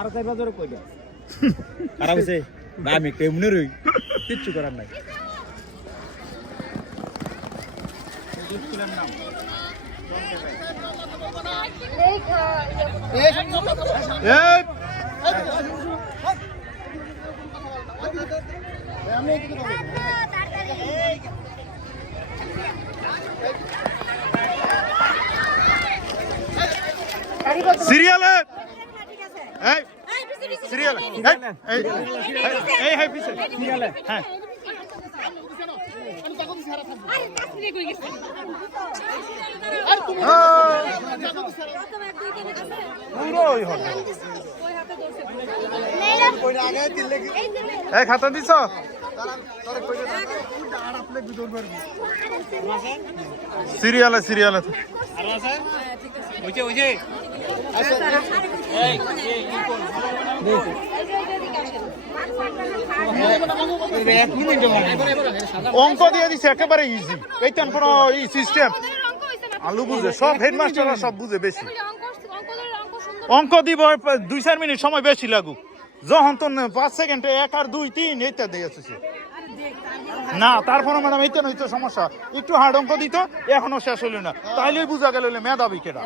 আর 4-5 কইটা খারাপ হইছে না আমি কেমনে রই কিচ্ছু করার নাই স্কুলের নাম সিরিয়াল এই সিরিয়াল এই হাই পিছে সিরিয়াল হ্যাঁ এই খাতা দিছ সিরিয়াল সিরিয়াল অঙ্ক দিয়ে দিছে একেবারে ইজি এইটান কোন সিস্টেম আলু বুঝে সব হেডমাস্টাররা সব বুঝে বেশি অঙ্ক দিব 2-4 মিনিট সময় বেশি লাগুক যখন তো 5 সেকেন্ডে 1 আর 2 3 এইটা দিয়েছে না তারপরে ম্যাডাম এইটা হইতো সমস্যা একটু হার্ড অঙ্ক দিত এখনো শেষ হইল না তাইলেই বুঝা গেল মেধাবী কেডা